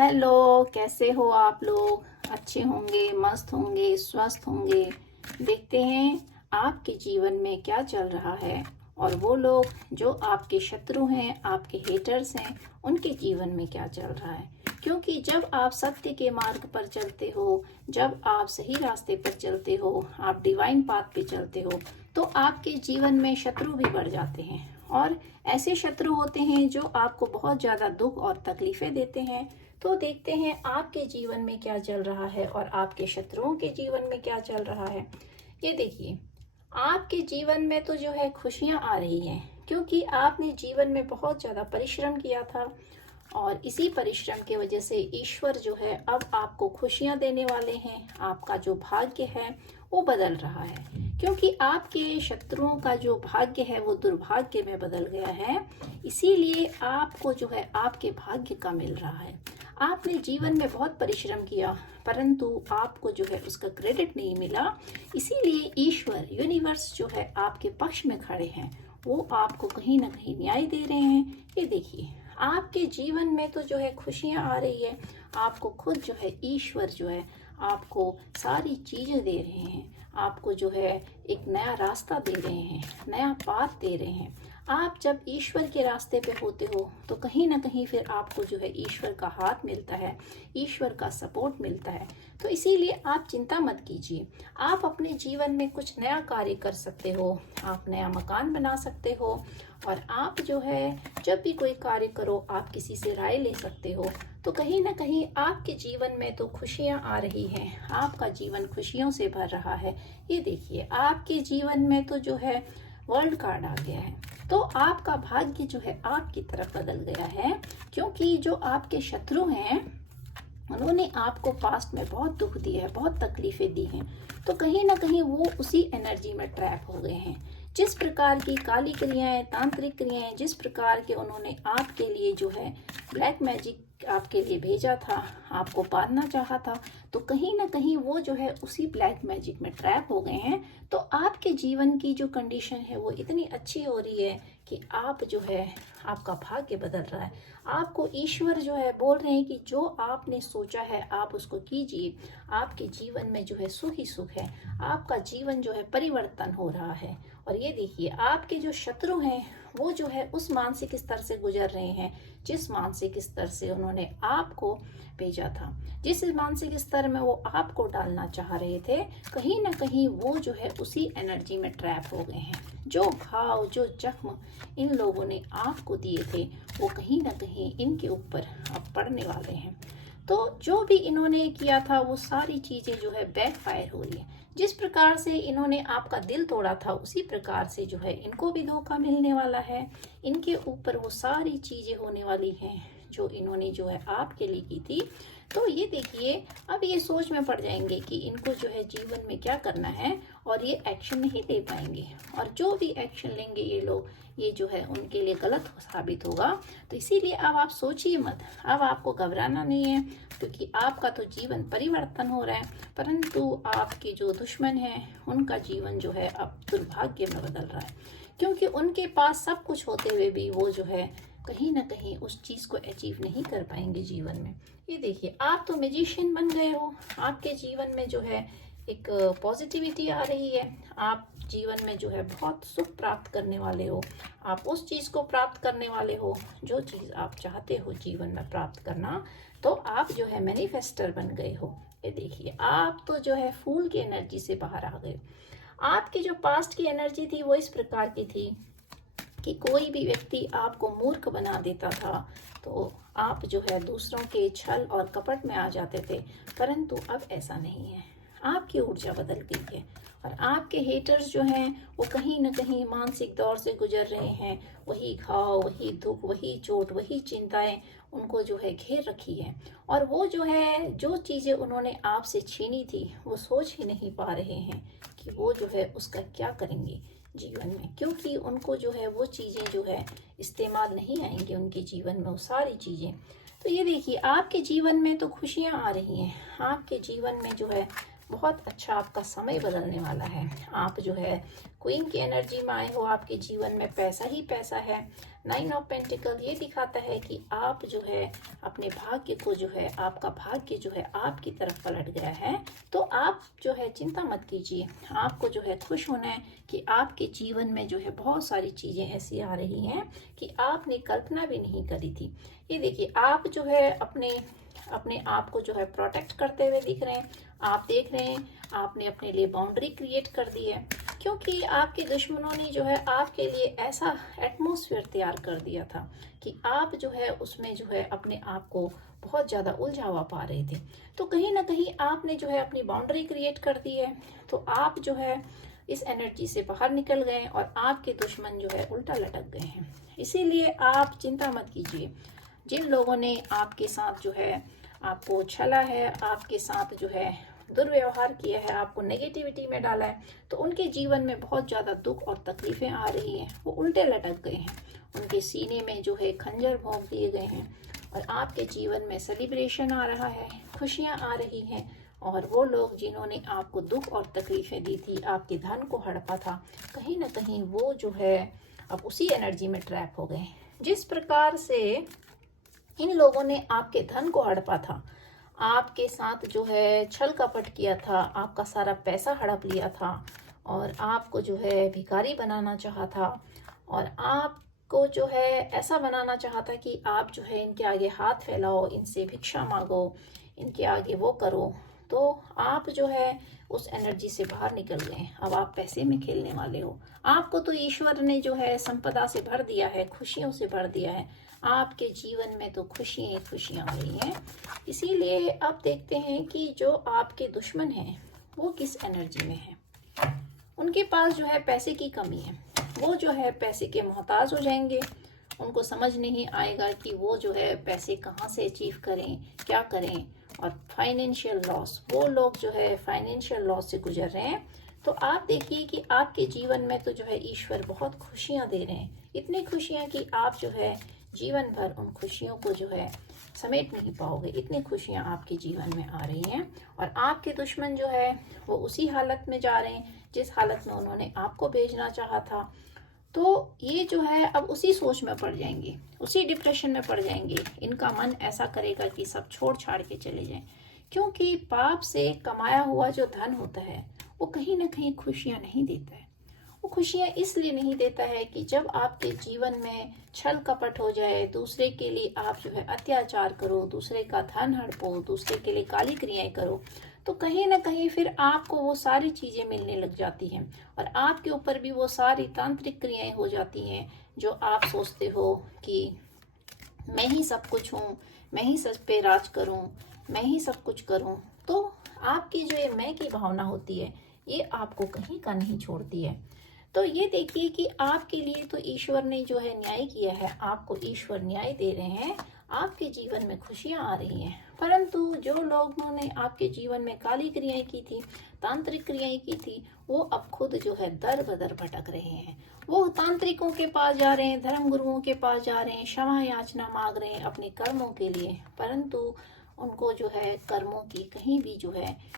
Hello, कैसे हो आप लोग? अच्छे होंगे, मस्त होंगे, स्वस्थ होंगे। देखते हैं आपके जीवन में क्या चल रहा है और वो लोग जो आपके शत्रु हैं, आपके हेटर्स हैं, उनके जीवन में क्या चल रहा है। क्योंकि जब आप सत्य के मार्ग पर चलते हो, जब आप सही रास्ते पर चलते हो, आप डिवाइन पाथ पे चलते हो, तो आपके जीवन में शत्रु भी बढ़ जाते हैं। और ऐसे शत्रु होते हैं जो आपको बहुत ज़्यादा दुख और तकलीफें देते हैं। तो देखते हैं आपके जीवन में क्या चल रहा है और आपके शत्रुओं के जीवन में क्या चल रहा है। ये देखिए, आपके जीवन में तो जो है खुशियां आ रही हैं, क्योंकि आपने जीवन में बहुत ज़्यादा परिश्रम किया था और इसी परिश्रम की वजह से ईश्वर जो है अब आपको खुशियां देने वाले हैं। आपका जो भाग्य है वो बदल रहा है, क्योंकि आपके शत्रुओं का जो भाग्य है वो दुर्भाग्य में बदल गया है। इसीलिए आपको जो है आपके भाग्य का मिल रहा है। आपने जीवन में बहुत परिश्रम किया, परंतु आपको जो है उसका क्रेडिट नहीं मिला। इसीलिए ईश्वर, यूनिवर्स जो है आपके पक्ष में खड़े हैं। वो आपको कहीं ना कहीं न्याय दे रहे हैं। ये देखिए, आपके जीवन में तो जो है खुशियां आ रही है। आपको खुद जो है ईश्वर जो है आपको सारी चीजें दे रहे हैं। आपको जो है एक नया रास्ता दे रहे हैं, नया पाथ दे रहे हैं। आप जब ईश्वर के रास्ते पे होते हो तो कहीं ना कहीं फिर आपको जो है ईश्वर का हाथ मिलता है, ईश्वर का सपोर्ट मिलता है। तो इसीलिए आप चिंता मत कीजिए। आप अपने जीवन में कुछ नया कार्य कर सकते हो। आप नया मकान बना सकते हो। और आप जो है जब भी कोई कार्य करो, आप किसी से राय ले सकते हो। तो कहीं ना कहीं आपके जीवन में तो खुशियां आ रही हैं। आपका जीवन खुशियों से भर रहा है। ये देखिए, आपके जीवन में तो जो है वर्ल्ड कार्ड आ गया है। तो आपका भाग्य जो है आपकी तरफ बदल गया है, क्योंकि जो आपके शत्रु हैं उन्होंने आपको पास्ट में बहुत दुख दिया है, बहुत तकलीफें दी हैं। तो कहीं ना कहीं वो उसी एनर्जी में ट्रैप हो गए हैं। जिस प्रकार की काली क्रियाएं, तांत्रिक क्रियाएं, जिस प्रकार के उन्होंने आपके लिए जो है ब्लैक मैजिक आपके लिए भेजा था, आपको पालना चाहा था, तो कहीं ना कहीं वो जो है उसी ब्लैक मैजिक में ट्रैप हो गए हैं। तो आपके जीवन की जो कंडीशन है वो इतनी अच्छी हो रही है कि आप जो है आपका भाग्य बदल रहा है। आपको ईश्वर जो है बोल रहे हैं कि जो आपने सोचा है आप उसको कीजिए। आपके जीवन में जो है सुख ही सुख है। आपका जीवन जो है परिवर्तन हो रहा है। और ये देखिए, आपके जो शत्रु हैं वो जो है उस मानसिक स्तर से गुजर रहे हैं जिस मानसिक स्तर से उन्होंने आपको भेजा था, जिस मानसिक स्तर में वो आपको डालना चाह रहे थे। कहीं ना कहीं वो जो है उसी एनर्जी में ट्रैप हो गए हैं। जो घाव, जो जख्म इन लोगों ने आपको दिए थे वो कहीं ना कहीं इनके ऊपर अब पड़ने वाले हैं। तो जो भी इन्होंने किया था वो सारी चीजें जो है बैकफायर हो रही है। जिस प्रकार से इन्होंने आपका दिल तोड़ा था उसी प्रकार से जो है इनको भी धोखा मिलने वाला है। इनके ऊपर वो सारी चीजें होने वाली हैं जो इन्होंने जो है आपके लिए की थी। तो ये देखिए, अब ये सोच में पड़ जाएंगे कि इनको जो है जीवन में क्या करना है और ये एक्शन नहीं ले पाएंगे। और जो भी एक्शन लेंगे ये लोग, ये जो है उनके लिए गलत साबित होगा। तो इसीलिए अब आप सोचिए मत, अब आपको घबराना नहीं है, क्योंकि आपका तो जीवन परिवर्तन हो रहा है। परंतु आपके जो दुश्मन हैं उनका जीवन जो है अब दुर्भाग्य में बदल रहा है, क्योंकि उनके पास सब कुछ होते हुए भी वो जो है कहीं ना कहीं उस चीज को अचीव नहीं कर पाएंगे जीवन में। ये देखिए, आप तो मैजिशियन बन गए हो। आपके जीवन में जो है एक पॉजिटिविटी आ रही है। आप जीवन में जो है बहुत सुख प्राप्त करने वाले हो। आप उस चीज को प्राप्त करने वाले हो जो चीज आप चाहते हो जीवन में प्राप्त करना। तो आप जो है मैनिफेस्टर बन गए हो। ये देखिए, आप तो जो है फूल की एनर्जी से बाहर आ गए। आपकी जो पास्ट की एनर्जी थी वो इस प्रकार की थी कि कोई भी व्यक्ति आपको मूर्ख बना देता था तो आप जो है दूसरों के छल और कपट में आ जाते थे। परंतु अब ऐसा नहीं है। आपकी ऊर्जा बदल गई है और आपके हेटर्स जो हैं वो कहीं ना कहीं मानसिक दौर से गुजर रहे हैं। वही घाव, वही दुख, वही चोट, वही चिंताएं उनको जो है घेर रखी है। और वो जो है जो चीज़ें उन्होंने आपसे छीनी थी वो सोच ही नहीं पा रहे हैं कि वो जो है उसका क्या करेंगे जीवन में, क्योंकि उनको जो है वो चीज़ें जो है इस्तेमाल नहीं आएंगी उनके जीवन में वो सारी चीज़ें। तो ये देखिए, आपके जीवन में तो खुशियाँ आ रही हैं। आपके जीवन में जो है बहुत अच्छा आपका समय बदलने वाला है। आप जो है क्वीन की एनर्जी में आए हो। आपके जीवन में पैसा ही पैसा है। नाइन ऑफ पेंटिकल ये दिखाता है कि आप जो है अपने भाग्य को जो है, आपका भाग्य जो है आपकी तरफ पलट गया है। तो आप जो है चिंता मत कीजिए, आपको जो है खुश होना है कि आपके जीवन में जो है बहुत सारी चीज़ें ऐसी आ रही हैं कि आपने कल्पना भी नहीं करी थी। ये देखिए, आप जो है अपने अपने आप को जो है प्रोटेक्ट करते हुए दिख रहे हैं। आप देख रहे हैं आपने अपने लिए बाउंड्री क्रिएट कर दी है, क्योंकि आपके दुश्मनों ने जो है आपके लिए ऐसा एटमॉस्फेयर तैयार कर दिया था कि आप जो है उसमें जो है अपने आप को बहुत ज़्यादा उलझा हुआ पा रहे थे। तो कहीं ना कहीं आपने जो है अपनी बाउंड्री क्रिएट कर दी है, तो आप जो है इस एनर्जी से बाहर निकल गए और आपके दुश्मन जो है उल्टा लटक गए हैं। इसीलिए आप चिंता मत कीजिए। जिन लोगों ने आपके साथ जो है आपको छला है, आपके साथ जो है दुर्व्यवहार किया है, आपको नेगेटिविटी में डाला है, तो उनके जीवन में बहुत ज़्यादा दुख और तकलीफ़ें आ रही हैं। वो उल्टे लटक गए हैं, उनके सीने में जो है खंजर भोंक दिए गए हैं और आपके जीवन में सेलिब्रेशन आ रहा है, खुशियाँ आ रही हैं। और वो लोग जिन्होंने आपको दुख और तकलीफ़ें दी थी, आपके धन को हड़पा था, कहीं ना कहीं वो जो है अब उसी एनर्जी में ट्रैप हो गए। जिस प्रकार से इन लोगों ने आपके धन को हड़पा था, आपके साथ जो है छल कपट किया था, आपका सारा पैसा हड़प लिया था और आपको जो है भिखारी बनाना चाहा था और आपको जो है ऐसा बनाना चाहा था कि आप जो है इनके आगे हाथ फैलाओ, इनसे भिक्षा मांगो, इनके आगे वो करो। तो आप जो है उस एनर्जी से बाहर निकल गए। अब आप पैसे में खेलने वाले हो। आपको तो ईश्वर ने जो है संपदा से भर दिया है, खुशियों से भर दिया है। आपके जीवन में तो खुशियाँ ही खुशियाँ आ रही हैं। इसीलिए अब देखते हैं कि जो आपके दुश्मन हैं वो किस एनर्जी में है। उनके पास जो है पैसे की कमी है, वो जो है पैसे के मोहताज हो जाएंगे। उनको समझ नहीं आएगा कि वो जो है पैसे कहाँ से अचीव करें, क्या करें। और फाइनेंशियल लॉस, वो लोग जो है फाइनेंशियल लॉस से गुजर रहे हैं। तो आप देखिए कि आपके जीवन में तो जो है ईश्वर बहुत खुशियाँ दे रहे हैं, इतनी खुशियाँ कि आप जो है जीवन भर उन खुशियों को जो है समेट नहीं पाओगे। इतनी खुशियाँ आपके जीवन में आ रही हैं और आपके दुश्मन जो है वो उसी हालत में जा रहे हैं जिस हालत में उन्होंने आपको भेजना चाहा था। तो ये जो है अब उसी सोच में पड़ जाएंगे, उसी डिप्रेशन में पड़ जाएंगे। इनका मन ऐसा करेगा कि सब छोड़ छाड़ के चले जाएं, क्योंकि पाप से कमाया हुआ जो धन होता है वो कहीं ना कहीं खुशियाँ नहीं देता है। वो खुशियाँ इसलिए नहीं देता है कि जब आपके जीवन में छल कपट हो जाए, दूसरे के लिए आप जो है अत्याचार करो, दूसरे का धन हड़पो, दूसरे के लिए काली क्रियाएं करो, तो कहीं ना कहीं फिर आपको वो सारी चीज़ें मिलने लग जाती हैं और आपके ऊपर भी वो सारी तांत्रिक क्रियाएं हो जाती हैं जो आप सोचते हो कि मैं ही सब कुछ हूँ, मैं ही सब पे राज करूँ, मैं ही सब कुछ करूँ। तो आपकी जो ये मैं की भावना होती है ये आपको कहीं का नहीं छोड़ती है। तो ये देखिए कि आपके लिए तो ईश्वर ने जो है न्याय किया है, आपको ईश्वर न्याय दे रहे हैं, आपके जीवन में खुशियाँ आ रही हैं। परंतु जो लोगों ने आपके जीवन में काली क्रियाएं की थी, तांत्रिक क्रियाएं की थी, वो अब खुद जो है दर बदर भटक रहे हैं। वो तांत्रिकों के पास जा रहे हैं, धर्म गुरुओं के पास जा रहे हैं, क्षमा याचना मांग रहे हैं अपने कर्मों के लिए, परंतु उनको जो है कर्मों की कहीं भी जो है